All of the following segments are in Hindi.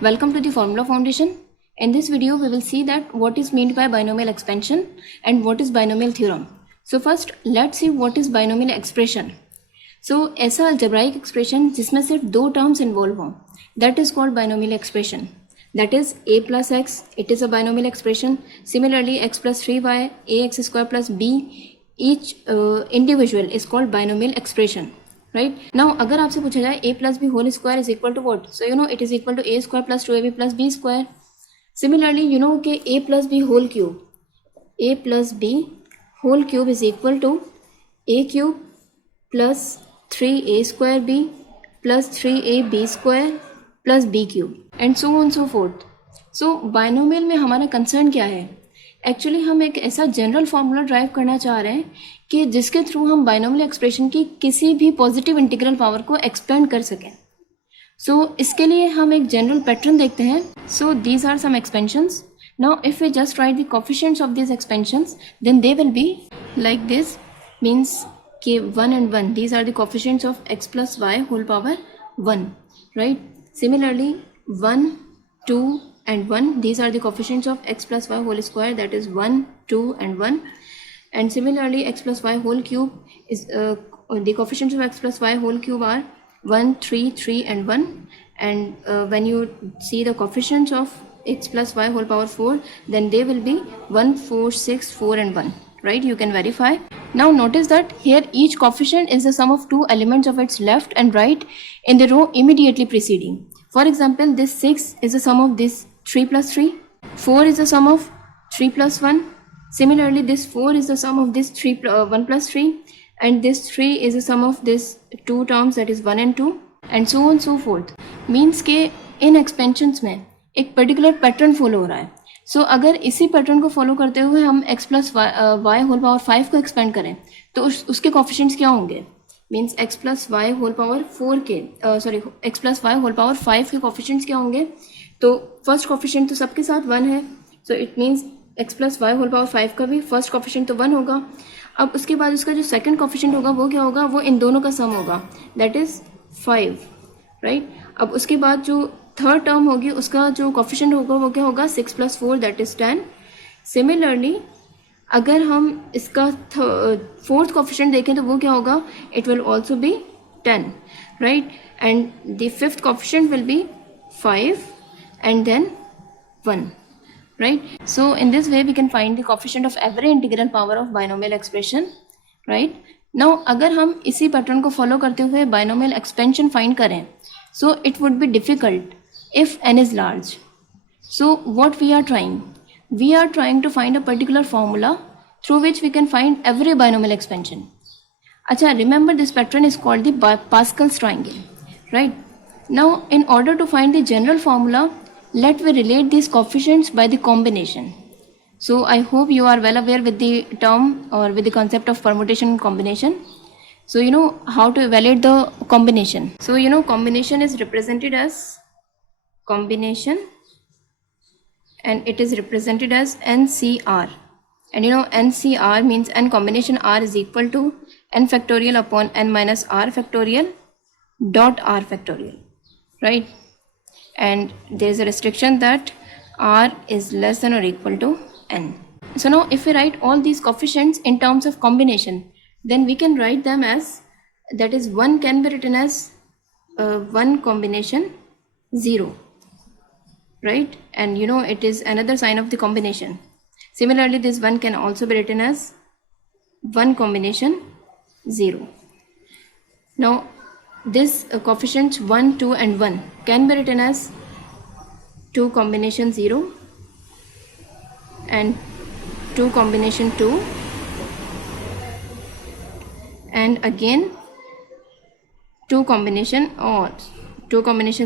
Welcome to the Formula Foundation. In this video, we will see that what is meant by binomial expansion and what is binomial theorem. So first, let's see what is binomial expression. So ऐसा algebraic expression जिसमें सिर्फ दो terms involve हों, that is called binomial expression. That is a plus x, it is a binomial expression. Similarly, x plus 3y, ax square plus b, each individual is called binomial expression. Right now अगर आपसे पूछा जाए a plus b whole square is equal to what, so you know it is equal to a square plus 2ab plus b square. Similarly, you know कि a plus b whole cube is equal to a cube plus 3a square b plus 3ab square plus b cube and so on so forth. So binomial में हमारा कंसर्न क्या है? एक्चुअली हम एक ऐसा जनरल फार्मूला ड्राइव करना चाह रहे हैं कि जिसके थ्रू हम बाइनोमियल एक्सप्रेशन की किसी भी पॉजिटिव इंटीग्रल पावर को एक्सपेंड कर सकें. सो इसके लिए हम एक जनरल पैटर्न देखते हैं. So these are some expansions. Now if we just write the coefficients of this expansions then they will be like this, means कि 1 and 1 these are the coefficients of x plus y whole power 1, right? Similarly 1, 2 and 1 these are the coefficients of x plus y whole square, that is 1, 2 and 1. And similarly x plus y whole cube is the coefficients of x plus y whole cube are 1, 3, 3 and 1. And when you see the coefficients of x plus y whole power 4 then they will be 1, 4, 6, 4 and 1, right? You can verify. Now notice that here each coefficient is the sum of two elements of its left and right in the row immediately preceding. For example, this 6 is the sum of this 3 plus 3, 4 is the sum of 3 plus 1. Similarly, this 4 is the sum of this 1 plus 3, and this 3 is the sum of this two terms, that is 1 and 2, and so on so forth. Means के इन एक्सपेंशंस में एक पर्टिकुलर पैटर्न फॉलो हो रहा है. सो अगर इसी पैटर्न को फॉलो करते हुए हम x plus y whole power 5 को एक्सपेंड करें तो उसके कोफिशिएंट्स क्या होंगे? Means x plus y whole power 4 के x plus y whole power 5 के कोफिशिएंट्स क्या होंगे? तो फर्स्ट कोफिशिएंट तो सबके साथ 1 है, so it means x plus y whole power 5 का भी फर्स्ट कोफिशिएंट तो 1 होगा. अब उसके बाद उसका जो सेकंड कोफिशिएंट होगा वो क्या होगा? वो इन दोनों का सम होगा, दैट इज़ 5, राइट? अब उसके बाद जो थर्ड टर्म होगी उसका जो कोफिशिएंट होगा वो क्या होगा? 6 प्लस 4 दैट इज़ 10. सिमिलरली अगर हम इसका फोर्थ कोफिशिएंट देखें तो वो क्या होगा? It will also be 10, right? And the fifth coefficient will B 5 and then 1, right? So in this way we can find the coefficient of every integral power of binomial expression, right? Now अगर हम इसी पैटर्न को फॉलो करते हुए binomial expansion फाइंड करें, so it would be difficult if n is large. So what we are trying? We are trying to find a particular formula through which we can find every binomial expansion. अच्छा, remember this pattern is called the Pascal's triangle, right? Now in order to find the general formula, let me relate these coefficients by the combination. So I hope you are well aware with the term or with the concept of permutation and combination. So you know how to evaluate the combination. So you know combination is represented as combination and it is represented as NCR. And you know NCR means n combination R is equal to n factorial upon n minus R factorial dot R factorial, right? And there is a restriction that R is less than or equal to n. So now if we write all these coefficients in terms of combination, then we can write them as, that is 1 can be written as 1 combination 0, right? And you know it is another sign of the combination. Similarly, this 1 can also be written as 1 combination 0. Now this coefficients 1, 2 and 1 can be written as 2 combination 0 and 2 combination 2 and again 2 combination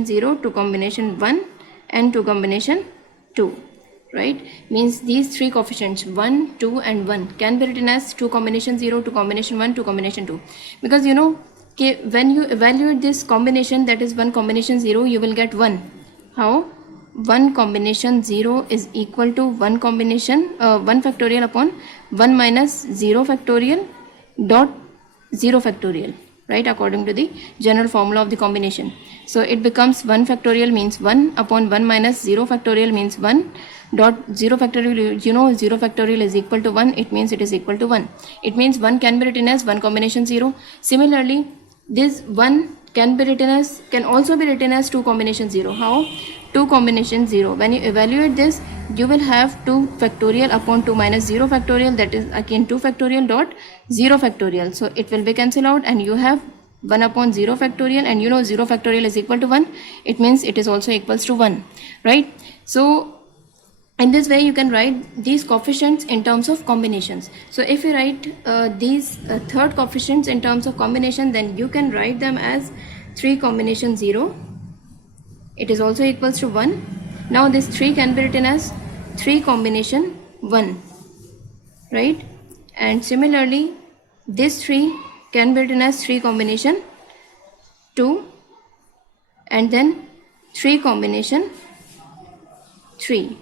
0, 2 combination 1 and 2 combination 2, right? Means these three coefficients 1, 2 and 1 can be written as 2 combination 0, 2 combination 1, 2 combination 2, because you know okay, when you evaluate this combination, that is 1 combination 0, you will get 1. How? 1 combination 0 is equal to 1 combination 1 factorial upon 1 minus 0 factorial dot 0 factorial, right, according to the general formula of the combination. So it becomes 1 factorial means 1 upon 1 minus 0 factorial means 1 dot 0 factorial, 0 factorial is equal to 1, it means it is equal to 1. It means 1 can be written as 1 combination 0. Similarly, this 1 can also be written as 2 combination 0. How? 2 combination 0. When you evaluate this, you will have 2 factorial upon 2 minus 0 factorial, that is again 2 factorial dot 0 factorial. So it will be cancelled out and you have 1 upon 0 factorial, and 0 factorial is equal to 1. It means it is also equals to 1, right? So in this way you can write these coefficients in terms of combinations. So if you write these third coefficients in terms of combination, then you can write them as 3 combination 0. It is also equals to 1. Now this 3 can be written as 3 combination 1, right? And similarly this 3 can be written as 3 combination 2, and then 3 combination 3,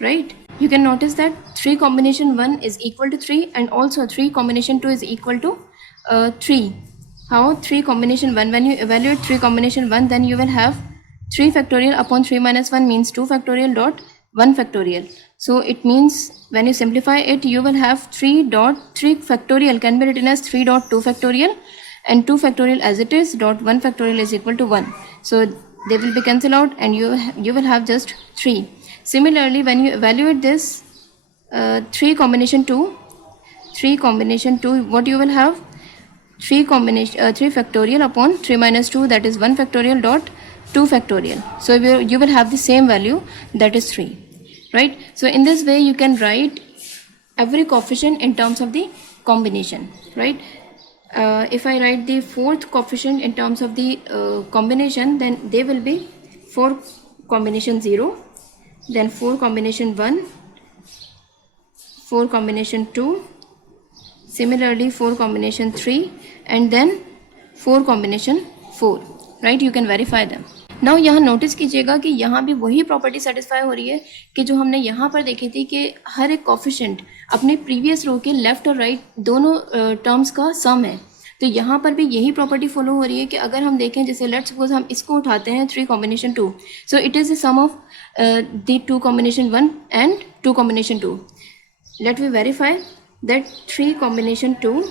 right? You can notice that 3 combination 1 is equal to 3, and also 3 combination 2 is equal to 3. How? 3 combination 1, when you evaluate 3 combination 1, then you will have 3 factorial upon 3 minus 1 means 2 factorial dot 1 factorial. So it means when you simplify it, you will have 3 factorial can be written as 3 dot 2 factorial, and 2 factorial as it is dot 1 factorial is equal to 1. So they will be cancelled out and you will have just 3. Similarly, when you evaluate this 3 combination 2, what you will have? 3 factorial upon 3 minus 2, that is 1 factorial dot 2 factorial. So you will have the same value, that is 3, right? So in this way you can write every coefficient in terms of the combination, right? If I write the fourth coefficient in terms of the combination, then they will be 4 combination 0, then 4 combination 1, 4 combination 2, similarly 4 combination 3, and then 4 combination 4, right? You can verify them. Now यहाँ नोटिस कीजिएगा कि यहाँ भी वही प्रॉपर्टी सेटिस्फाई हो रही है कि जो हमने यहाँ पर देखी थी कि हर एक कोफिशिएंट अपने प्रीवियस रो के लेफ्ट और राइट दोनों टर्म्स का सम है. तो यहाँ पर भी यही प्रॉपर्टी फॉलो हो रही है कि अगर हम देखें, जैसे लेट्स सपोज हम इसको उठाते हैं 3 combination 2, so it is the sum of the 2 combination 1 and 2 combination 2. Let we verify that 3 combination 2,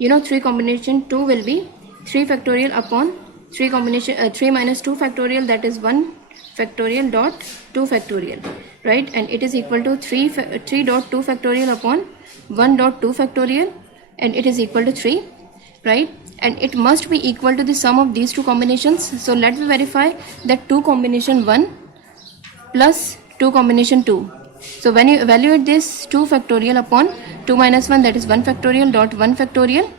3 combination 2 will be 3 factorial upon 3 minus 2 factorial, that is 1 factorial dot 2 factorial, right? And it is equal to 3 dot 2 factorial upon 1 dot 2 factorial, and it is equal to 3, right? And it must be equal to the sum of these two combinations. So let me verify that 2 combination 1 plus 2 combination 2. So when you evaluate this 2 factorial upon 2 minus 1, that is 1 factorial dot 1 factorial,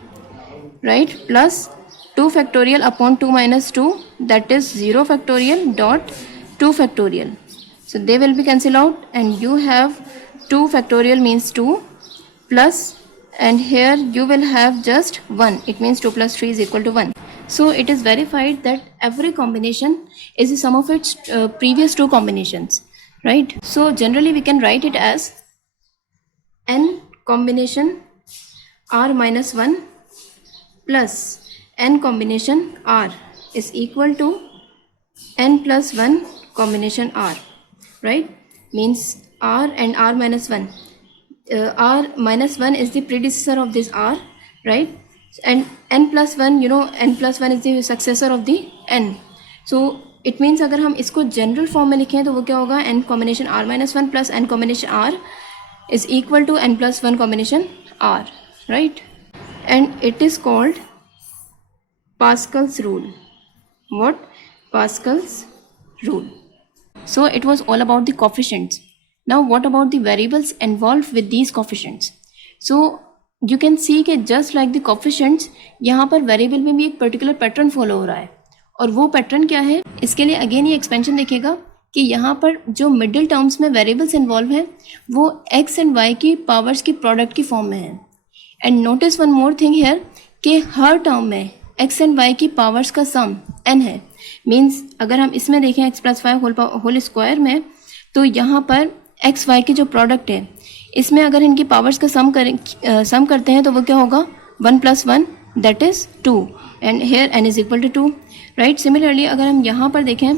right, plus 2 factorial upon 2 minus 2, that is 0 factorial dot 2 factorial. So they will be cancelled out and you have 2 factorial means 2 plus, and here you will have just 1. It means 2 plus 3 is equal to 1. So it is verified that every combination is the sum of its previous 2 combinations, right? So generally we can write it as n combination r minus 1 plus n combination r is equal to n plus 1 combination r, right? Means r and r minus 1. R minus 1 is the predecessor of this r, right? And n plus 1, n plus 1 is the successor of the n. So it means अगर हम इसको जनरल फॉर्म में लिखें तो वो क्या होगा? n combination r minus 1 plus n combination r is equal to n plus 1 combination r, right? And it is called Pascal's rule. What? Pascal's rule. So it was all about the coefficients. Now what about the variables involved with these coefficients? So you can see कि just like the coefficients, यहाँ पर variable में भी एक particular pattern follow हो रहा है. और वो pattern क्या है? इसके लिए again ये expansion देखिएगा कि यहाँ पर जो middle terms में variables involved हैं वो x and y की powers की product की form में है. And notice one more thing here कि हर term में x and y की पावर्स का सम n है. मीन्स अगर हम इसमें देखें x plus y whole square में, तो यहाँ पर x y की जो प्रोडक्ट है इसमें अगर इनकी पावर्स का सम करते हैं तो वो क्या होगा? 1 plus 1 that is 2 and here n is equal to 2, right? Similarly अगर हम यहाँ पर देखें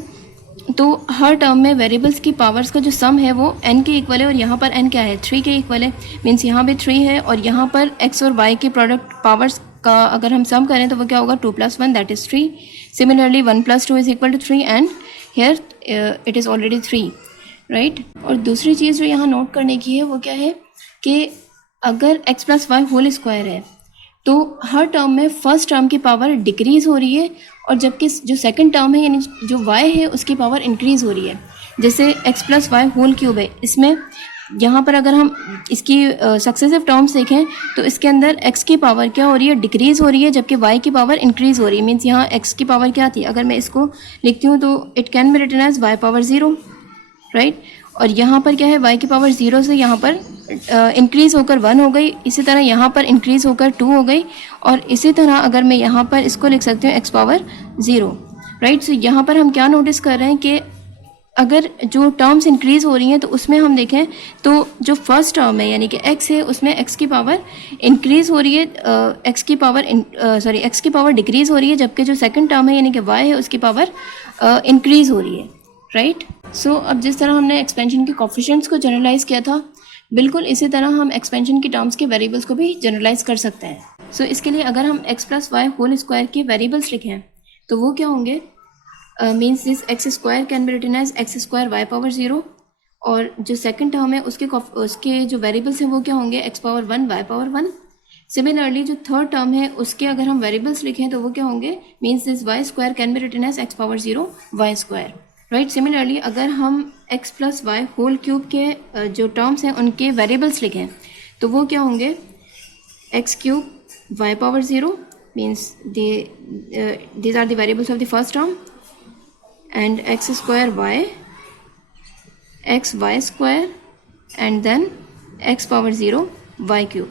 तो हर टर्म में वेरिएबल्स की पावर्स का जो सम है वो n के इक्वल है और यहाँ पर n क्या है 3 के इक्वल है, मीन्स यहाँ भी 3 है और यहाँ पर x और y के प्रोडक्ट पावर्स का अगर हम सम करें तो वो क्या होगा 2 + 1 that is 3. Similarly 1 + 2 is equal to 3 and here it is already 3, right? और दूसरी चीज़ जो यहाँ नोट करने की है वो क्या है कि अगर x + y होल स्क्वायर है तो हर टर्म में फर्स्ट टर्म की पावर डिक्रीज़ हो रही है और जबकि जो सेकंड टर्म है यानी जो y है उसकी पावर इंक्रीज़ हो रही है. जैसे x + y होल क्यूब है, इसमें यहाँ पर अगर हम इसकी सक्सेसिव टर्म्स देखें तो इसके अंदर x की पावर क्या हो रही है डिक्रीज़ हो रही है जबकि y की पावर इंक्रीज़ हो रही है. मीन्स यहाँ x की पावर क्या थी, अगर मैं इसको लिखती हूँ तो it can be written as y⁻0, right? और यहाँ पर क्या है y की पावर 0 से यहाँ पर इंक्रीज़ होकर 1 हो गई, इसी तरह यहाँ पर इंक्रीज़ होकर 2 हो गई और इसी तरह अगर मैं यहाँ पर इसको लिख सकती हूँ x⁻0, राइट? सो यहाँ पर हम क्या नोटिस कर रहे हैं कि अगर जो टर्म्स इंक्रीज़ हो रही हैं तो उसमें हम देखें तो जो फर्स्ट टर्म है यानी कि x है उसमें x की पावर इंक्रीज़ हो रही है, x की पावर डिक्रीज़ हो रही है, जबकि जो सेकंड टर्म है यानी कि y है उसकी पावर इंक्रीज़ हो रही है, राइट? सो अब जिस तरह हमने एक्सपेंशन के कोफिशिएंट्स को जनरलाइज़ किया था बिल्कुल इसी तरह हम एक्सपेंशन की टर्म्स के वेरिएबल्स को भी जनरलाइज़ कर सकते हैं. सो इसके लिए अगर हम x + y होल स्क्वायर के वेरिएबल्स लिखें तो वो क्या होंगे, means this x² can be written as x² y⁻0 और जो सेकंड टर्म है उसके जो वेरिएबल्स हैं वो क्या होंगे x⁻1 y⁻1. सिमिलरली जो थर्ड टर्म है उसके अगर हम वेरिएबल्स लिखें तो वो क्या होंगे, means this y² can be written as x⁻0 y², right? Similarly अगर हम x + y होल क्यूब के जो टर्म्स हैं उनके वेरिएबल्स लिखें तो वो क्या होंगे x³ y⁻0 means these are the variables of the first term and x² y x y² and then x⁻0 y³.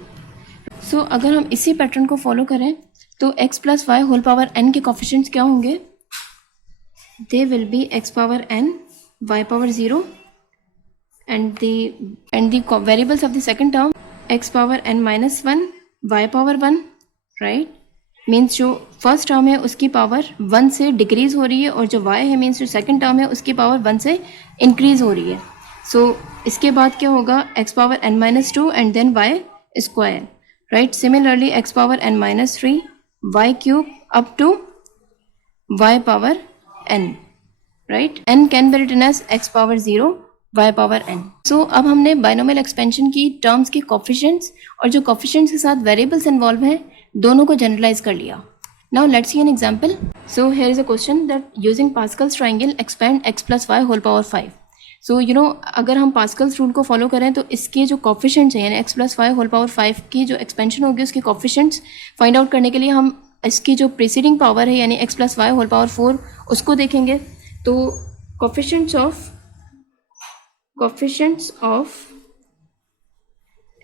सो अगर हम इसी पैटर्न को फॉलो करें तो x + y whole power n के कोफिशिएंट्स क्या होंगे, they will be x⁻n y⁻0 and the variables of the second term x⁻n-1 y⁻1, right? Means जो फर्स्ट टर्म है उसकी पावर 1 से डिक्रीज़ हो रही है और जो y है मीन्स जो सेकंड टर्म है उसकी पावर 1 से इंक्रीज़ हो रही है. सो इसके बाद क्या होगा x⁻n-2 and then y², right? Similarly x⁻n-3 y³ up to y⁻n, right? n can be written as x⁻0 y⁻n. So अब हमने बाइनोमियल एक्सपेंशन की टर्म्स के कोफिशिएंट्स और जो कोफिशिएंट्स के साथ वेरिएबल्स इन्वॉल्व हैं दोनों को जनरलाइज कर लिया. Now let's see an example. So here is a question that using Pascal's triangle expand x + y whole power 5. So अगर हम पास्कल्स रूल को फॉलो करें तो इसके जो कोफिशिएंट्स हैं यानी x + y होल पावर 5 की जो एक्सपेंशन होगी उसके कोफिशिएंट्स फाइंड आउट करने के लिए हम इसकी जो प्रीसीडिंग पावर है यानी x + y होल पावर 4 उसको देखेंगे. तो coefficients of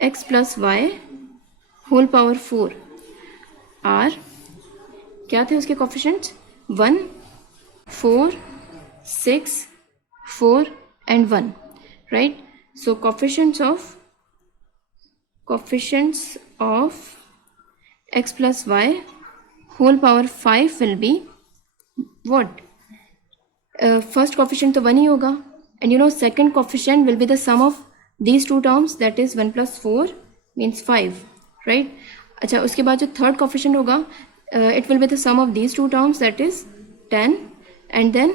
x + y whole power 4 are क्या थे उसके coefficients 1 4 6 4 and 1, right? So coefficients of x + y whole power 5 will be what, first coefficient तो 1 ही होगा and second coefficient will be the sum of these two terms that is 1 + 4 means 5, right? अच्छा, उसके बाद जो थर्ड कोफिशिएंट होगा it will be the sum of these two terms that is 10 and then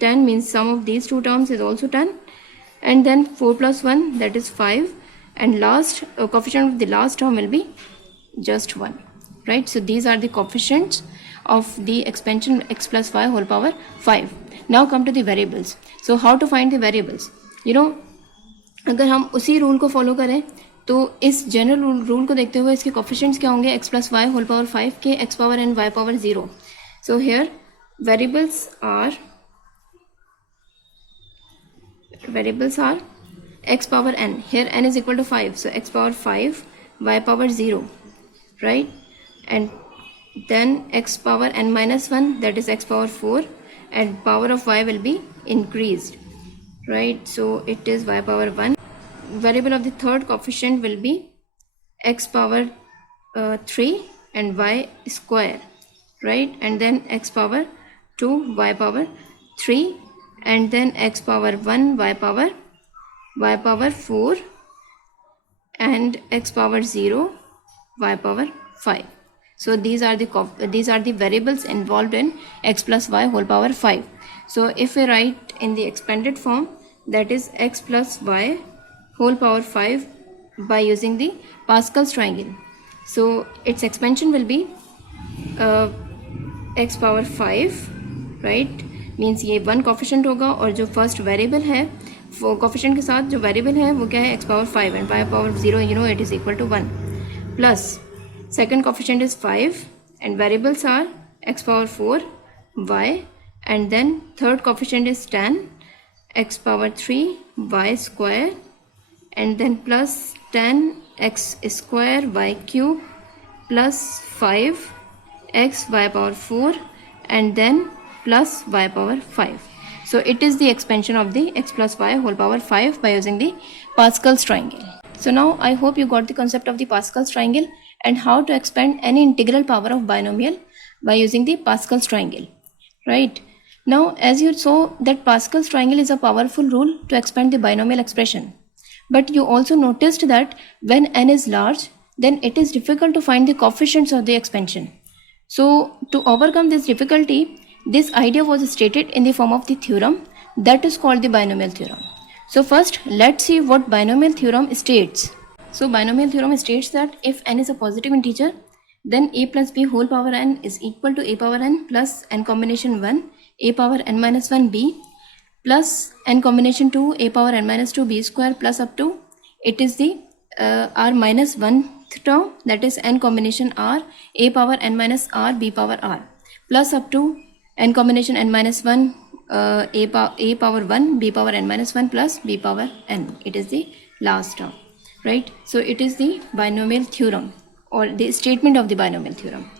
10 means sum of these two terms is also 10 and then 4 + 1 that is 5 and last coefficient of the last term will be just 1, right? So these are the coefficients of the expansion x + y whole power 5. Now come to the variables. So how to find the variables? अगर हम उसी रूल को फॉलो करें तो इस जनरल रूल को देखते हुए इसके कोफिशिएंट्स क्या होंगे x + y होल पावर 5 के x⁻n y⁻0. So here variables are x power n. Here n is equal to 5, so x power 5 y⁻0, right? And then x power n-1 that is x power 4 and power of y will be increased, right? So it is y⁻1. Variable of the third coefficient will be x power 3 and y square, right? And then x power 2 y power 3, and then x power 1 y power 4, and x power 0 y power 5. So these are the variables involved in x plus y whole power 5. So if we write in the expanded form, that is x plus y whole power 5 by using the Pascal's triangle. So its expansion will be x power 5, right, means ये वन कोफिशिएंट होगा और जो फर्स्ट वेरिएबल है वो कोफिशिएंट के साथ जो वेरिएबल है वो क्या है, x power 5 and y power 0, you know it is equal to 1, plus second coefficient is 5 and variables are x power 4 y, and then third coefficient is 10 x power 3 y square, and then plus 10x square y cube plus 5x y power 4, and then plus y power 5. So it is the expansion of the x plus y whole power 5 by using the Pascal's triangle. So now I hope you got the concept of the Pascal's triangle and how to expand any integral power of binomial by using the Pascal's triangle, right? Now as you saw that Pascal's triangle is a powerful rule to expand the binomial expression. But you also noticed that when n is large, then it is difficult to find the coefficients of the expansion. So to overcome this difficulty, this idea was stated in the form of the theorem that is called the binomial theorem. So first let's see what binomial theorem states. So binomial theorem states that if n is a positive integer, then a plus b whole power n is equal to a power n plus n combination 1 a power n minus 1 b plus n combination 2 a power n minus 2 b square plus up to it is the r minus 1th term, that is n combination r a power n minus r b power r plus up to n combination n minus 1 a power 1 b power n minus 1 plus b power n. It is the last term, right? So it is the binomial theorem or the statement of the binomial theorem.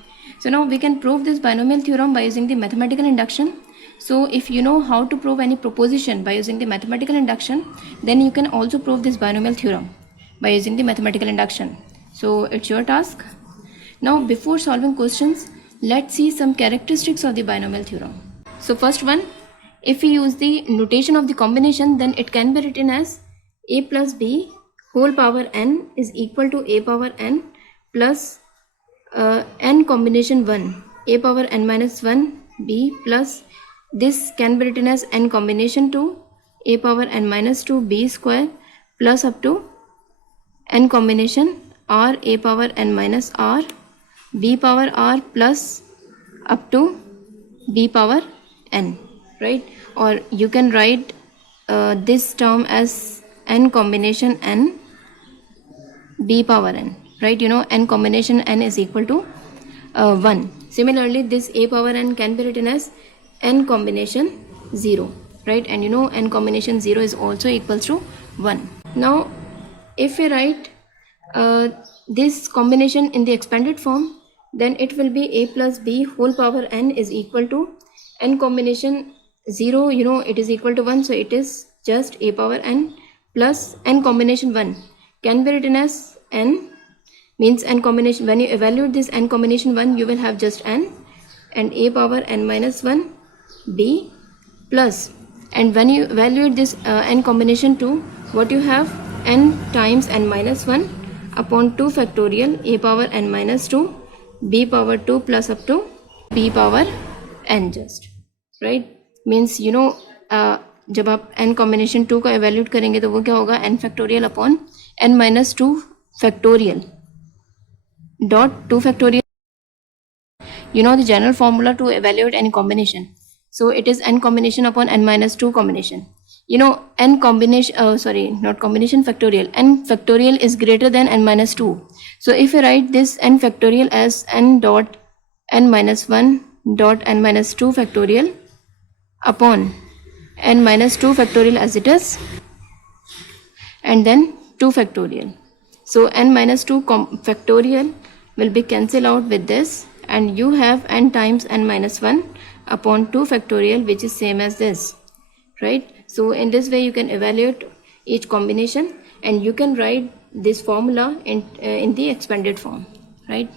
So now we can prove this binomial theorem by using the mathematical induction. So if you know how to prove any proposition by using the mathematical induction, then you can also prove this binomial theorem by using the mathematical induction. So it's your task. Now before solving questions, let's see some characteristics of the binomial theorem. So first one, if we use the notation of the combination, then it can be written as a plus b whole power n is equal to a power n plus n combination 1 a power n minus 1 b plus this can be written as n combination 2 a power n minus 2 b square plus up to n combination r a power n minus r b power r plus up to b power n, right? Or you can write this term as n combination n b power n, right? You know n combination n is equal to 1. Similarly this a power n can be written as n combination 0, right? And you know n combination 0 is also equals to 1. Now if we write this combination in the expanded form, then it will be a plus b whole power n is equal to n combination 0, you know it is equal to 1, so it is just a power n plus n combination 1 can be written as n, means n combination, when you evaluate this n combination 1 you will have just n and a power n minus 1 b plus, and when you evaluate this n combination 2, what you have, n times n minus 1 upon 2 factorial a power n minus 2 b power 2 plus up to b power n just, right? Means you know जब आप n combination 2 का evaluate करेंगे तो वो क्या होगा, n factorial upon n minus 2 factorial dot 2 factorial, you know the general formula to evaluate any combination. So it is n combination upon n minus 2 combination. You know n combination, not combination, factorial. N factorial is greater than n minus 2. So if you write this n factorial as n dot n minus 1 dot n minus 2 factorial upon n minus 2 factorial as it is, and then 2 factorial. So n minus 2 factorial will be cancelled out with this, and you have n times n minus 1 upon 2 factorial, which is same as this, right? So in this way you can evaluate each combination and you can write this formula in the expanded form, right?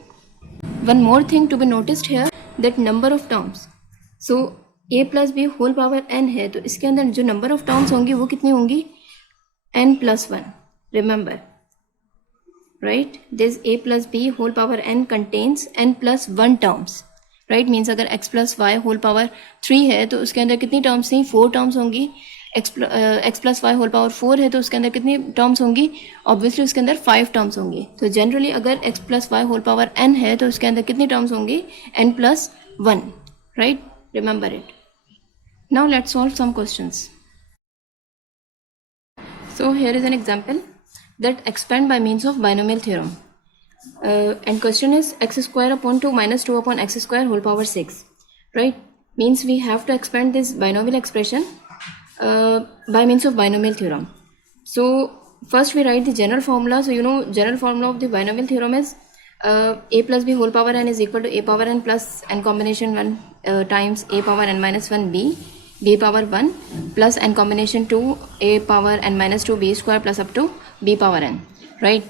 one more thing to be noticed here, that number of terms. So a plus b whole power n है, तो इसके अंदर जो number of terms होंगी वो कितनी होंगी, n plus 1. Remember, right, this a plus b whole power n contains n plus 1 terms, right, means अगर x plus y whole power 3 है तो उसके अंदर कितनी terms थी, 4 terms होंगी. x plus y whole power 4 है तो उसके अंदर कितनी terms होंगी, obviously उसके अंदर 5 terms होंगी. तो generally अगर x plus y whole power n है तो उसके अंदर कितनी terms होंगी, n plus 1, right, remember it. Now let's solve some questions. So here is an example that expand by means of binomial theorem. And question is x square upon 2 minus 2 upon x square whole power 6. Right? Means we have to expand this binomial expression by means of binomial theorem. So first we write the general formula. So you know general formula of the binomial theorem is a plus b whole power n is equal to a power n plus n combination 1 times a power n minus 1 b power 1 plus n combination 2 a power n minus 2 b square plus up to b power n, right?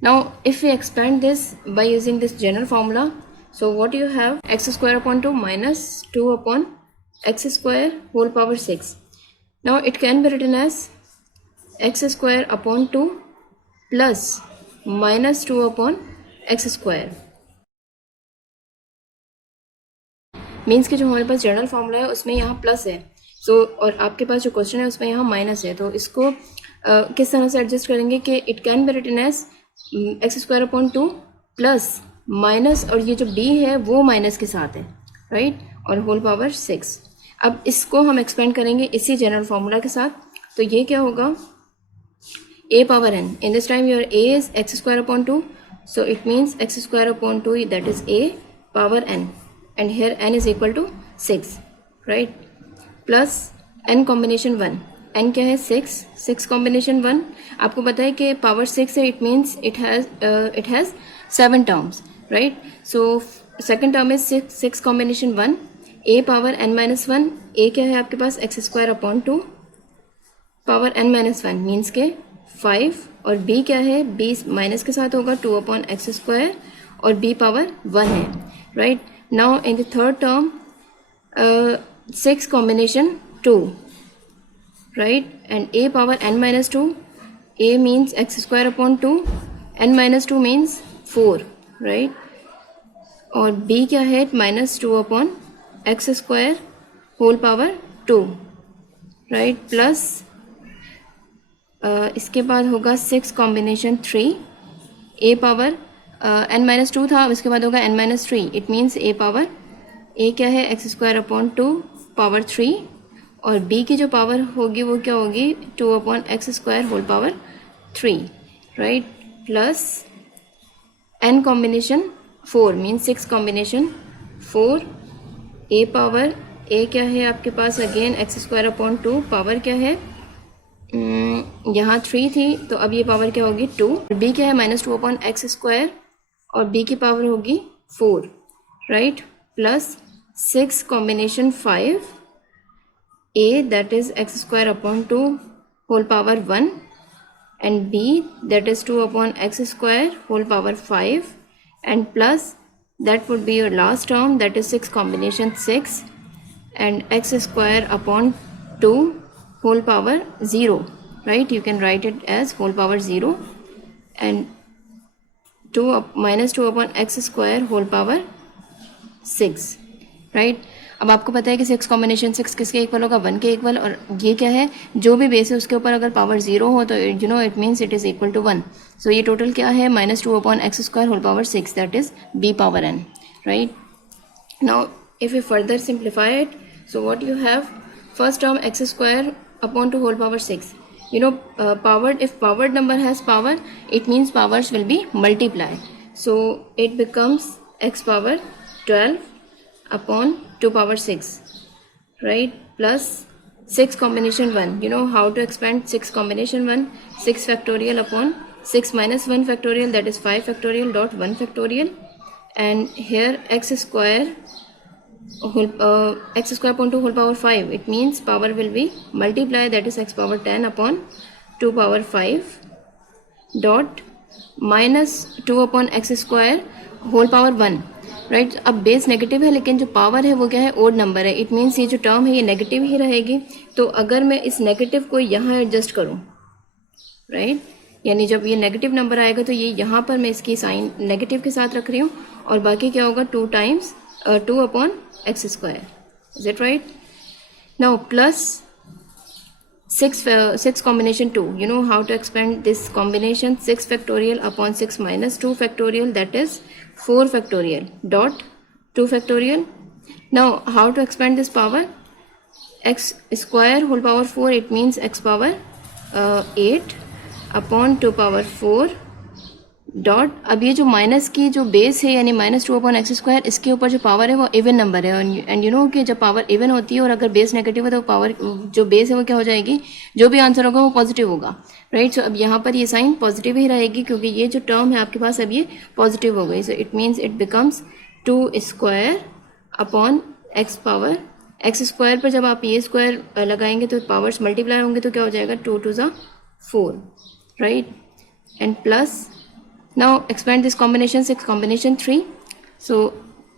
Now if we expand this by using this general formula, so what you have, x square upon 2 minus 2 upon x square whole power 6. Now it can be written as x square upon 2 plus minus 2 upon x square. Means कि जो हमारे पास जनरल फार्मूला है उसमें यहाँ प्लस है, सो और आपके पास जो क्वेश्चन है उसमें यहाँ माइनस है, तो इसको किस तरह से एडजस्ट करेंगे कि it can be written as x square upon 2 plus minus, और ये जो b है वो माइनस के साथ है, राइट, और होल पावर 6. अब इसको हम एक्सपेंड करेंगे इसी जनरल फार्मूला के साथ, तो ये क्या होगा, a power n, in this time your a is x square upon 2, so it means x square upon 2, that is a power n, and here n is equal to 6, right, plus n combination 1, n क्या है 6 combination 1, आपको पता है कि power 6 है, it means it has 7 terms, right, so second term is 6 combination 1, a power n minus 1, a क्या है आपके पास x square upon 2 power n minus 1 means के 5, और b क्या है, b माइनस के साथ होगा 2 अपॉन एक्स स्क्वायर, और b पावर 1 है, right. Now in the third term 6 combination 2, right, and a power n minus 2, a means x square upon 2, n minus 2 means 4, right, और b क्या है minus 2 upon x square whole power 2, right, plus इसके बाद होगा 6 combination 3, a power n minus 2 था, अब इसके बाद होगा n minus 3, it means a power, a क्या है एक्स स्क्वायर अपॉन 2 पावर 3, और b की जो पावर होगी वो क्या होगी 2 upon x square whole power 3, right, plus n combination 4 means 6 combination 4, a power, a क्या है आपके पास again x square upon 2, power क्या है यहाँ 3 थी, तो अब ये पावर क्या होगी 2, b क्या है माइनस 2 अपॉन एक्स स्क्वायर, और b की पावर होगी 4, right, plus 6 combination 5, a that is x square upon 2 whole power 1, and b that is 2 upon x square whole power 5, and plus that would be your last term that is 6 combination 6, and x square upon 2 whole power 0, right, you can write it as whole power 0, and 2 minus 2 upon x square whole power 6, right. अब आपको पता है कि 6 कॉम्बिनेशन 6 किसके इक्वल होगा, 1 के इक्वल, और ये क्या है जो भी बेस है उसके ऊपर अगर पावर 0 हो तो you know it means it is equal to 1, so ये टोटल क्या है minus 2 upon x square whole power 6, that is b power n, right. Now if you further simplify it, so what you have, first term x square upon 2 whole power 6, you know powered, if powered number has power it means powers will be multiplied, so it becomes x power 12 upon 2 power 6, right, plus 6 combination 1, you know how to expand 6 combination 1, 6 factorial upon 6 minus 1 factorial, that is 5 factorial dot 1 factorial, and here x square x square upon 2 whole power 5, it means power will be multiply, that is x power 10 upon 2 power 5 dot minus 2 upon x square whole power 1. Right. अब बेस नेगेटिव है लेकिन जो पावर है वो क्या है, ओड नंबर है। इट मीन्स ये जो टर्म है ये नेगेटिव ही रहेगी। तो अगर मैं इस नेगेटिव को यहाँ एडजस्ट करूँ, राइट, यानी जब ये नेगेटिव नंबर आएगा तो ये यहाँ पर मैं इसकी साइन नेगेटिव के साथ रख रही हूँ, और बाकी क्या होगा, 2 times 2 upon x square. Is it right? Now plus 6 combination 2. You know how to expand this combination? 6 factorial upon 6 minus 2 factorial, that is 4 factorial dot 2 factorial. Now how to expand this power? X square whole power 4, it means x power 8 upon 2 power 4 dot, अब ये जो माइनस की जो बेस है यानी -2 अपॉन एक्स स्क्वायर, इसके ऊपर जो पावर है वो इवन नंबर है। एंड यू नो कि जब पावर इवन होती है और अगर बेस नेगेटिव है तो पावर जो बेस है वो क्या हो जाएगी, जो भी आंसर होगा वो पॉजिटिव होगा, राइट। सो अब यहाँ पर ये साइन पॉजिटिव ही रहेगी क्योंकि ये जो टर्म है आपके पास अब ये पॉजिटिव हो गई। सो it means it becomes 2 square upon x power, x square पर जब आप ये स्क्वायर लगाएंगे तो पावर्स मल्टीप्लाई होंगे तो क्या हो जाएगा, 2 2 ज़ा 4, right, and plus now expand this combination, 6 combination 3, so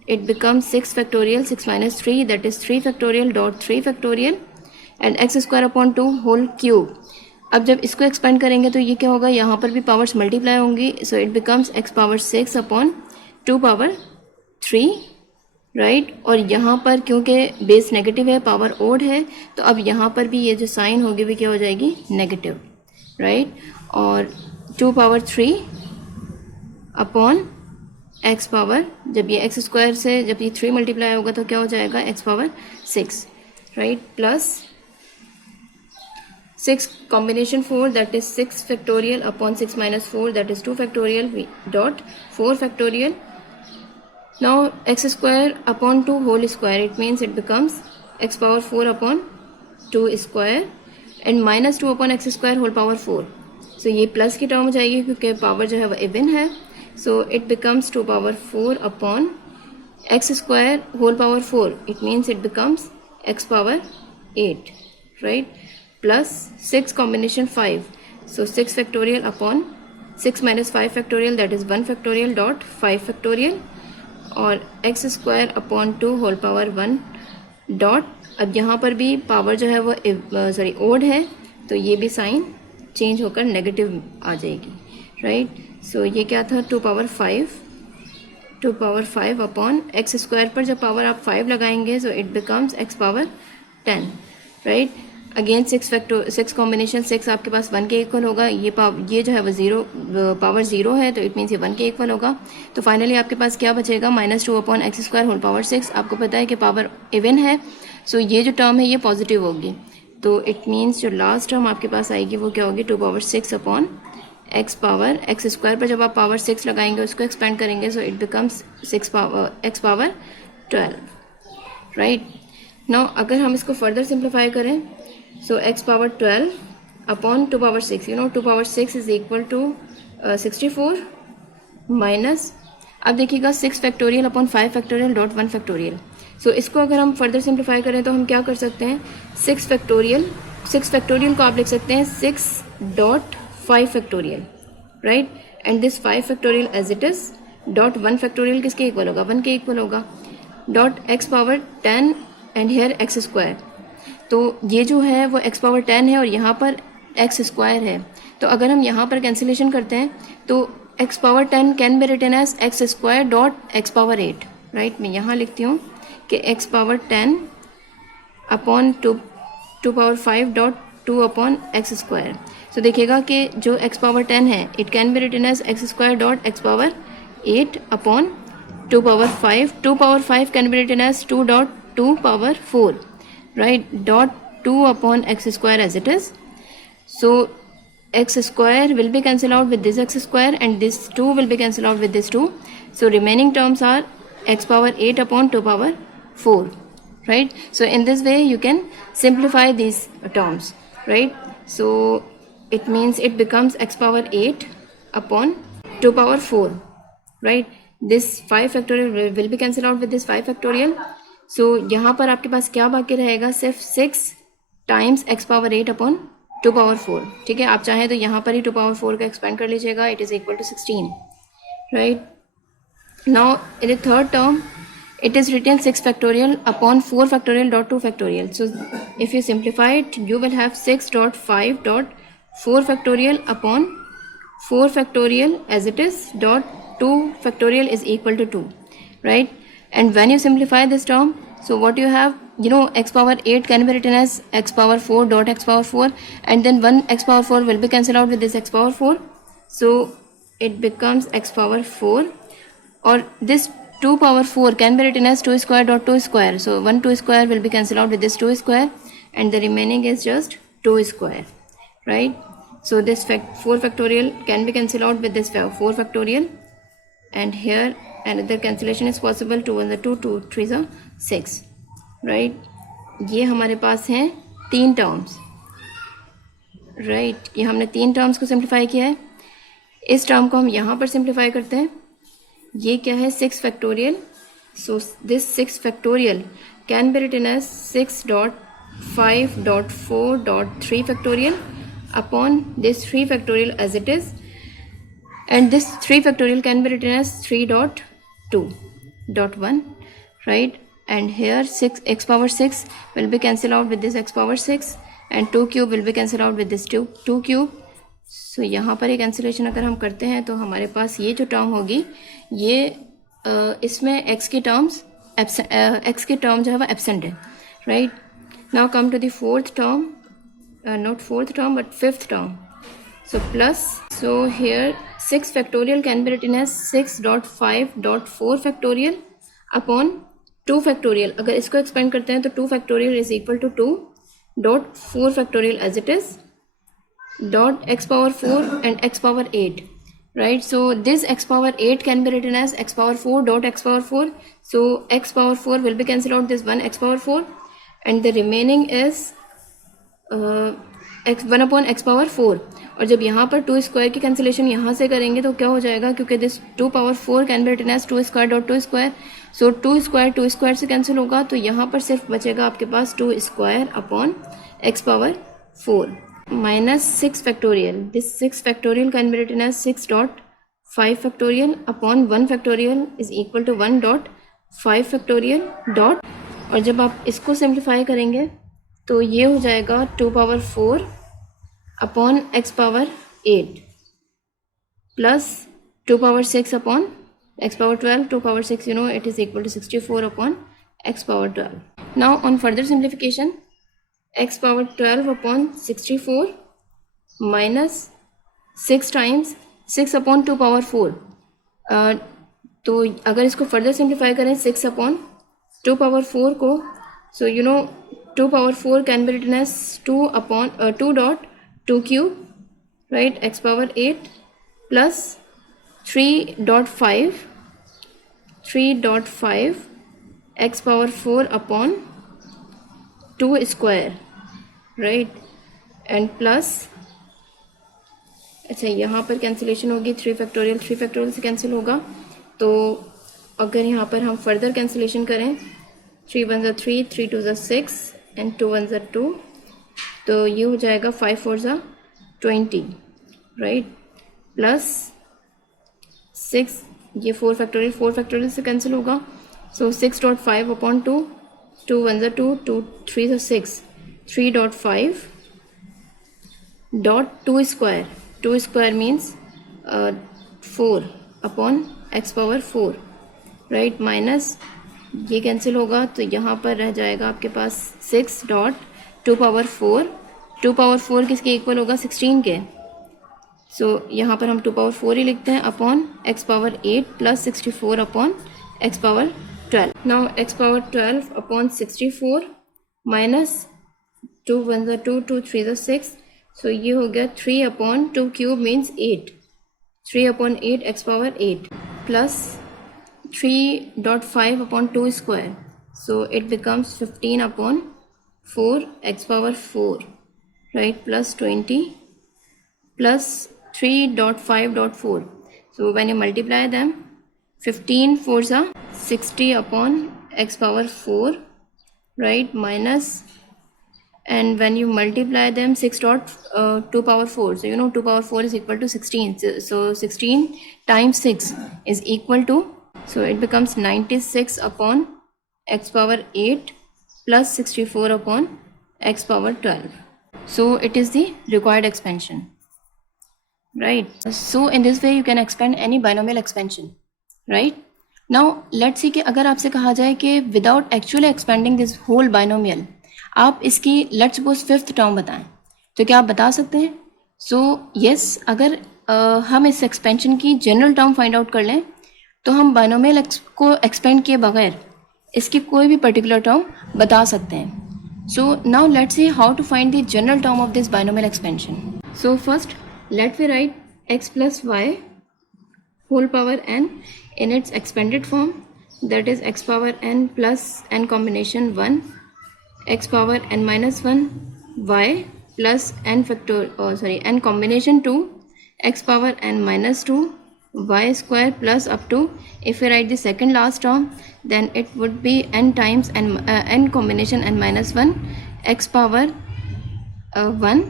it becomes 6 factorial 6 minus 3, that is 3 factorial dot 3 factorial and x square upon 2 whole cube. अब जब इसको एक्सपेंड करेंगे तो ये क्या होगा, यहाँ पर भी पावर्स मल्टीप्लाई होंगी, सो it becomes x power 6 upon 2 power 3, right. और यहाँ पर क्योंकि बेस नेगेटिव है, पावर ओड है, तो अब यहाँ पर भी ये जो साइन होगी भी क्या हो जाएगी, नेगेटिव, राइट। और 2 पावर 3 अपॉन एक्स पावर, जब ये एक्स स्क्वायर से जब ये 3 मल्टीप्लाई होगा तो क्या हो जाएगा, x power 6, right, plus 6 combination 4, that is 6 factorial upon 6 minus 4, that is 2 factorial dot 4 factorial. Now x square upon 2 whole square, it means it becomes x power 4 upon 2 square and minus 2 upon x square whole power 4. So ये प्लस की टर्म हो जाएगी क्योंकि पावर जो है वह इवन है. So it becomes 2 power 4 upon x square whole power 4. It means it becomes x power 8, right? Plus 6 combination 5. So 6 factorial upon 6 minus 5 factorial, that is 1 factorial dot 5 factorial, और x square upon 2 whole power 1 dot. अब यहाँ पर भी पावर जो है वो ओड है तो ये भी साइन चेंज होकर नेगेटिव आ जाएगी, राइट. सो ये क्या था, 2 पावर 5 अपॉन एक्स स्क्वायर पर जब पावर आप 5 लगाएंगे सो it becomes x power 10, right. Again 6 combination 6 आपके पास 1 के इक्वल होगा. ये जो है वो पावर 0 है तो इट मीन्स ये 1 के इक्वल होगा. तो फाइनली आपके पास क्या बचेगा, -2 upon x square whole power 6. आपको पता है कि पावर इवन है, सो ये जो टर्म है ये पॉजिटिव होगी. तो इट मीन्स जो लास्ट टर्म आपके पास आएगी वो क्या होगी, 2 power 6 upon x power, x square पर जब आप पावर 6 लगाएंगे उसको एक्सपेंड करेंगे so it becomes x power 12, right. Now अगर हम इसको फर्दर सिंप्लीफाई करें so x power 12 upon 2 power 6, you know 2 power 6 is equal to 64 minus, अब देखिएगा 6 factorial upon 5 factorial dot 1 factorial. So इसको अगर हम फर्दर सिंप्लीफाई करें तो हम क्या कर सकते हैं, 6 फैक्टोरियल को आप लिख सकते हैं 6 dot 5 factorial, right. And this 5 factorial as it is dot 1 factorial किसके इक्वल होगा, 1 के इक्वल होगा, dot x power 10 and here x square. तो ये जो है वो एक्स पावर 10 है और यहाँ पर एक्स स्क्वायर है. तो अगर हम यहाँ पर कैंसिलेशन करते हैं तो x power 10 can be written as x square dot x power 8, right. मैं यहाँ लिखती हूँ कि x power 10 upon 2 power 5 dot 2 upon x square. तो देखिएगा कि जो एक्स पावर 10 है it can be written as x square dot x power 8 upon 2 power 5. 2 power 5 can be written as 2 dot 2 power 4, right, dot 2 upon x square as it is. So x square will be cancelled out with this x square and this 2 will be cancelled out with this 2. So remaining terms are x power 8 upon 2 power 4, right. So in this way you can simplify these terms, right. So it means it becomes x power 8 upon 2 power 4, right. This 5 factorial will be cancelled out with this 5 factorial. So यहाँ पर आपके पास क्या बाकी रहेगा, सिर्फ 6 times x power 8 upon 2 power 4, ठीक है. आप चाहें तो यहाँ पर ही 2 पावर 4 का एक्सपेंड कर लीजिएगा, it is equal to 16, right. Now in the third term, it is written 6 factorial upon 4 factorial dot 2 factorial. So if you simplify it, you will have 6 dot 5 dot 4 factorial upon 4 factorial as it is dot 2 factorial is equal to 2, right? And when you simplify this term, so what you have, you know, x power 8 can be written as x power 4 dot x power 4, and then 1 x power 4 will be cancelled out with this x power 4, so it becomes x power 4, or this 2 power 4 can be written as 2 square dot 2 square, so 1 2 square will be cancelled out with this 2 square, and the remaining is just 2 square, right? So this 4 factorial can be cancelled out with this 4 factorial, and here another cancellation is possible, 2 1 2 2 3 6, right? ये हमारे पास हैं 3 टर्म्स, राइट? ये हमने 3 टर्म्स को सिंप्लीफाई किया है. इस टर्म को हम यहाँ पर सिंप्लीफाई करते हैं. ये क्या है? 6 factorial. So this 6 factorial can be written as 6 dot 5 dot 4 dot 3 factorial upon this 3 factorial as it is, and this 3 factorial can be written as 3 dot 2 dot 1, right? And here 6 x power 6 will be cancelled out with this x power 6, and 2 cube will be cancelled out with this 2 cube. So यहाँ पर एक कैंसिलेशन अगर हम करते हैं तो हमारे पास ये जो टर्म होगी, ये इसमें x की टर्म्स x की टर्म जो है वो एब्सेंट है, right? Now come to the fourth term, not fourth term but fifth term. So plus, so here 6 factorial can be written as 6 dot 5 dot 4 factorial upon 2 factorial. अगर इसको एक्सपेंड करते हैं तो 2 factorial is equal to 2 dot 4 factorial as it is dot x power 4 and x power 8, right? So this x power 8 can be written as x power 4 dot x power 4. So x power 4 will be cancelled out this 1 x power 4, and the remaining is x 1 upon x power 4. और जब यहाँ पर 2 स्क्वायर की कैंसिलेशन यहाँ से करेंगे तो क्या हो जाएगा, क्योंकि this 2 power 4 can be written as 2 square dot 2 square. So 2 square से कैंसिल होगा, तो यहाँ पर सिर्फ बचेगा आपके पास 2 square upon x power 4 minus 6 factorial. This 6 factorial can be written as 6 dot 5 factorial upon 1 factorial is equal to 1 dot 5 factorial dot. और जब आप इसको सिंप्लीफाई करेंगे तो ये हो जाएगा 2 power 4 upon x power 8 plus 2 power 6 upon x power 12. 2 power 6, you know, it is equal to 64 upon x power 12. Now on further simplification, x power 12 upon 64 minus 6 times 6 upon 2 power 4. तो अगर इसको फर्दर सिंप्लीफाई करें 6 अपॉन 2 पावर 4 को, so you know 2 power 4 can be written as 2 upon 2 dot 2 cube, right? X power 8 plus 3 dot 5 x power 4 upon 2 square, right? And plus, अच्छा यहाँ पर कैंसिलेशन होगी 3 फैक्टोरियल से कैंसिल होगा. तो अगर यहाँ पर हम फर्दर कैंसिलेशन करें 3 1 3 3 2 6 and 2 1 2, तो ये हो जाएगा 5 4 20, राइट? प्लस 6, ये 4 फैक्टोरियल से कैंसिल होगा. सो 6 dot 5 upon 2, 2 1 2 2 3 6, 3 dot 5 dot 2 square. 2 square means 4 upon x power 4, right? Minus ये कैंसिल होगा, तो यहाँ पर रह जाएगा आपके पास 6 डॉट 2 पावर 4. 2 पावर 4 किसके इक्वल होगा? 16 के. सो यहाँ पर हम 2 पावर 4 ही लिखते हैं upon x power 8 plus 64 upon x power 12. Now x power 12 upon 64 minus 2 1 2 2 3 6, सो ये हो गया 3 upon 2 cube means 8. 3 upon 8 x power 8 plus 3 dot 5 upon 2 square, so it becomes 15 upon 4 x power 4, right? Plus 20 plus 3 dot 5 dot 4. So when you multiply them, 15 4s are 60 upon x power 4, right? Minus, and when you multiply them 6 dot 2 power 4, so you know 2 power 4 is equal to 16. So 16 times 6 is equal to So it becomes 96 upon x power 8 plus 64 upon x power 12. So it is the required expansion, right? So in this way you can expand any binomial expansion, right? Now let's see कि अगर आपसे कहा जाए कि without actually expanding this whole binomial आप इसकी let's suppose फिफ्थ टर्म बताएं, तो क्या आप बता सकते हैं? सो yes, अगर हम इस एक्सपेंशन की जनरल टर्म फाइंड आउट कर लें तो हम बाइनोमियल को एक्सपेंड किए बगैर इसकी कोई भी पर्टिकुलर टर्म बता सकते हैं. So now let's see how to find the general term of this binomial expansion. So first let we write x plus y whole power n in its expanded form, that is x power n plus n combination 1 x power n minus 1 y plus n n combination 2 x power n minus 2 y square plus up to, if we write the second last term, then it would be n times n combination n minus 1 x power 1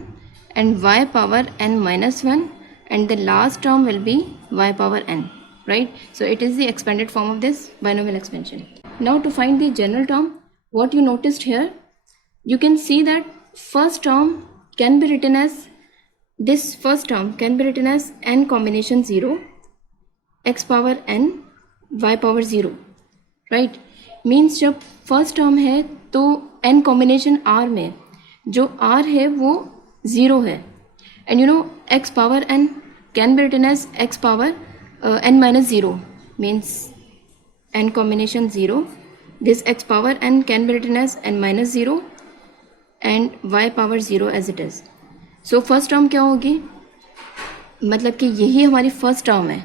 and y power n minus 1, and the last term will be y power n, right? So it is the expanded form of this binomial expansion. Now to find the general term, what you noticed here, you can see that first term can be written as, this first term can be written as n combination 0 x power n y power 0, right? Means जब फर्स्ट टर्म है तो n कॉम्बिनेशन r में जो r है वो 0 है, and you know x power n can be written as x power n minus 0, means n combination 0, this x power n can be written as n minus 0 and y power 0 as it is. So first term क्या होगी, मतलब कि यही हमारी फर्स्ट टर्म है,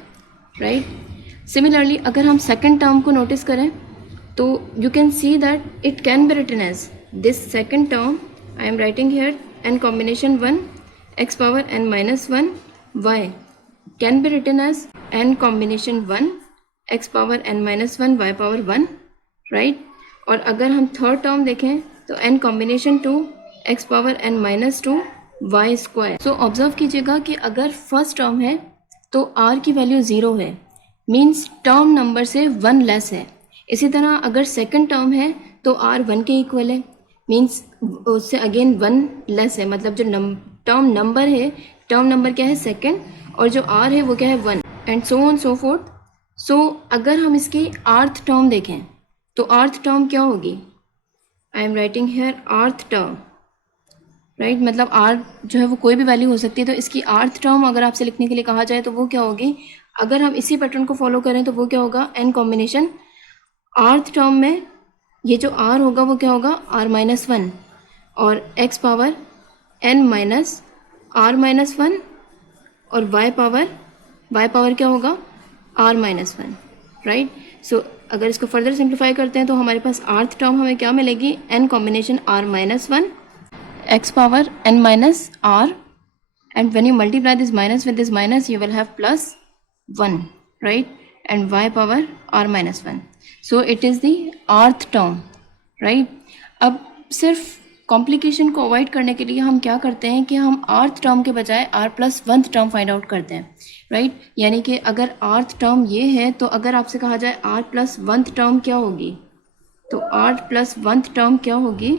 राइट? सिमिलरली अगर हम सेकेंड टर्म को नोटिस करें तो you can see that it can be written as this second term, I am writing here n combination 1 x power n minus 1 y can be written as n combination 1 x power n minus 1 y power 1, right? और अगर हम थर्ड टर्म देखें तो n combination 2 x power n minus 2 y square. So observe कीजिएगा कि अगर फर्स्ट टर्म है तो r की वैल्यू 0 है, मीन्स टर्म नंबर से 1 लेस है. इसी तरह अगर सेकंड टर्म है तो r 1 के इक्वल है, मीन्स उससे अगेन 1 लेस है, मतलब जो टर्म नंबर है, टर्म नंबर क्या है सेकंड, और जो r है वो क्या है 1, and so on so forth. So अगर हम इसकी आर्थ टर्म देखें तो आर्थ टर्म क्या होगी, आई एम राइटिंग हियर आर्थ टर्म, राइट? मतलब r जो है वो कोई भी वैल्यू हो सकती है, तो इसकी आर्थ टर्म अगर आपसे लिखने के लिए कहा जाए तो वो क्या होगी, अगर हम इसी पैटर्न को फॉलो करें तो वो क्या होगा, n कॉम्बिनेशन आर्थ टर्म में ये जो r होगा वो क्या होगा r माइनस 1 और x power n minus r minus 1 और y पावर क्या होगा r माइनस 1, राइट? सो अगर इसको फर्दर सिंप्लीफाई करते हैं तो हमारे पास आर्थ टर्म हमें क्या मिलेगी, n combination r minus 1 x power n minus r, and when you multiply this minus with this minus you will have plus 1, right? And y power r minus 1. So it is the rth term, right? अब सिर्फ कॉम्प्लिकेशन को अवॉइड करने के लिए हम क्या करते हैं कि हम rth टर्म के बजाय r plus 1th term find out करते हैं, राइट? यानी कि अगर rth टर्म ये है तो अगर आपसे कहा जाए r प्लस 1th टर्म क्या होगी, तो r प्लस 1th टर्म क्या होगी,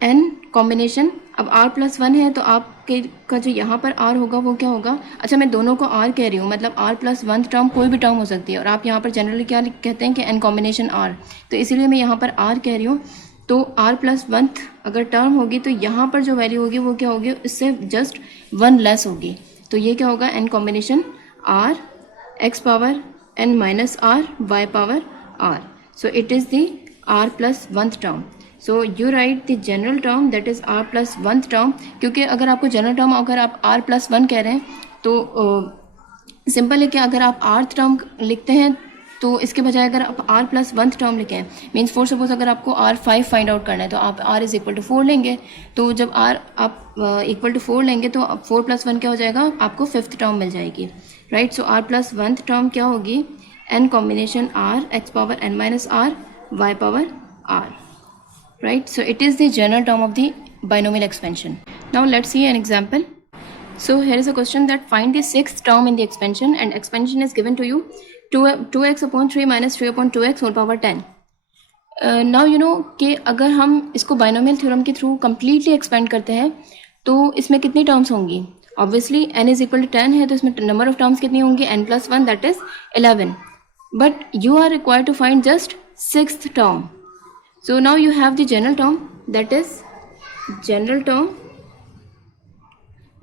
n कॉम्बिनेशन, अब r प्लस 1 है तो आपके का जो यहाँ पर r होगा वो क्या होगा, अच्छा मैं दोनों को r कह रही हूँ, मतलब r प्लस 1 टर्म कोई भी टर्म हो सकती है, और आप यहाँ पर जनरली क्या कहते हैं कि n कॉम्बिनेशन r, तो इसीलिए मैं यहाँ पर r कह रही हूँ. तो r प्लस 1 अगर टर्म होगी तो यहाँ पर जो वैल्यू होगी वो क्या होगी, इससे जस्ट 1 लेस होगी, तो ये क्या होगा, n combination r x power n minus r y power r. So it is the r plus 1 term. So you right the general term that is r plus 1 term, क्योंकि अगर आपको जनरल टर्म अगर आप r प्लस 1 कह रहे हैं तो सिंपल है कि अगर आप r टर्म लिखते हैं तो इसके बजाय अगर आप r प्लस 1 टर्म लिखें, मीन्स फॉर सपोज अगर आपको r5 फाइंड आउट करना है तो आप r इज़ इक्वल टू 4 लेंगे, तो जब r आप इक्वल टू 4 लेंगे तो 4 प्लस 1 क्या हो जाएगा, आपको फिफ्थ टर्म मिल जाएगी, राइट? सो r प्लस 1 टर्म क्या होगी, n combination r x power n minus r y power r, right? So it is the general term of the binomial expansion. Now let's see an example. So here is a question that find the sixth term in the expansion, and expansion is given to you 2x upon 3 minus 3 upon 2x whole power 10. Now you know कि अगर हम इसको बाइनोमियल थ्योरम के थ्रू कम्प्लीटली एक्सपेंड करते हैं तो इसमें कितनी टर्म्स होंगी. Obviously n is equal to 10 है तो इसमें नंबर ऑफ टर्म्स कितनी होंगी, n+1 that is 11. But you are required to find just 6th term. So now you have the general term that is general term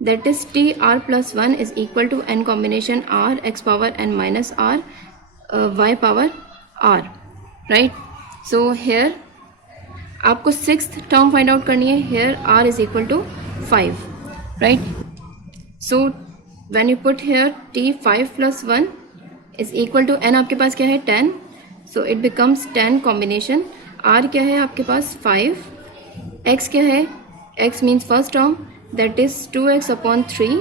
that is tr plus 1 is equal to n combination r x power n minus r y power r, right? So here आपको 6th term find out करनी है. Here r is equal to 5, right? So when you put here t 5 plus 1 is equal to n, आपके पास क्या है 10, so it becomes 10 combination r क्या है आपके पास 5, x क्या है, x means first term that is 2x upon 3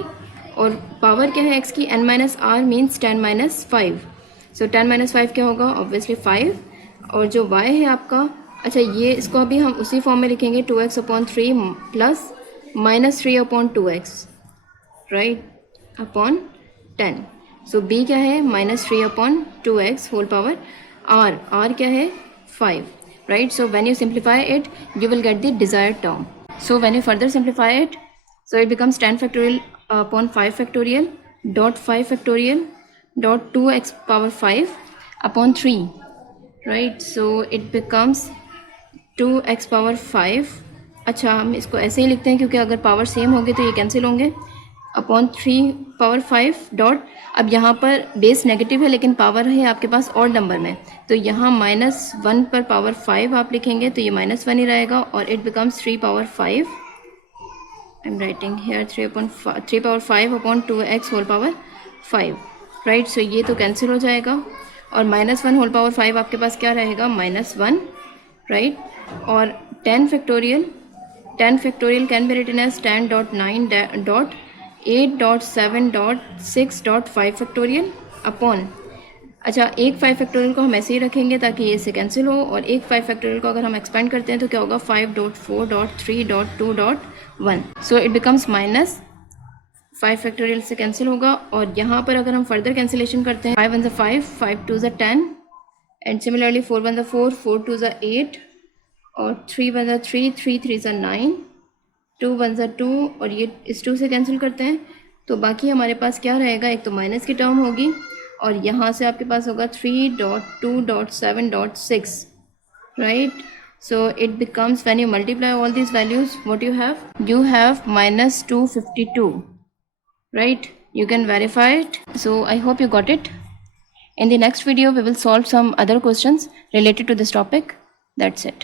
और पावर क्या है x की n minus r means 10 minus 5. so 10 minus 5 क्या होगा, obviously 5. और जो y है आपका, अच्छा ये इसको अभी हम उसी फॉर्म में लिखेंगे 2x upon 3 plus minus 3 upon 2x, right, upon 10. so b क्या है minus 3 upon 2x whole power r क्या है 5, right? so when you simplify it you will get the desired term. so when you further simplify it, so it becomes 10 factorial upon 5 factorial dot 5 factorial dot 2x power 5 upon 3, right? so it becomes 2x power 5. अच्छा हम इसको ऐसे ही लिखते हैं क्योंकि अगर पावर सेम होंगे तो ये कैंसिल होंगे, अपॉन 3 पावर 5 डॉट, अब यहाँ पर बेस नेगेटिव है लेकिन पावर है आपके पास ऑड नंबर में, तो यहाँ -1 पर पावर 5 आप लिखेंगे तो ये -1 ही रहेगा और it becomes 3 power 5. I am writing here 3 power 5 upon 2x whole power 5, right? So ये तो कैंसिल हो जाएगा और -1 होल पावर 5 आपके पास क्या रहेगा -1, राइट? और 10 factorial can be written as 10.9.8.7.6.5 factorial upon, अच्छा एक 5 फैक्टोरियल को हम ऐसे ही रखेंगे ताकि ये इससे कैंसिल हो, और एक 5 फैक्टोरियल को अगर हम एक्सपेंड करते हैं तो क्या होगा 5.4.3.2.1. सो इट बिकम्स -5 फैक्टोरियल से कैंसिल होगा. और यहाँ पर अगर हम फर्दर कैंसिलेशन करते हैं 5 1 5, 5 2 10 एंड सिमिलरली 4 1 4, 4 2 8 और 3 1 3, 3 3 9, 2 1 2 और ये इस 2 से कैंसिल करते हैं तो बाकी हमारे पास क्या रहेगा, एक तो माइनस की टर्म होगी और यहाँ से आपके पास होगा 3.2.7.6, right? So it becomes when you multiply all these values what you have -252, right? You can verify it. So I hope you got it. In the next video we will solve some other questions related to this topic. That's it.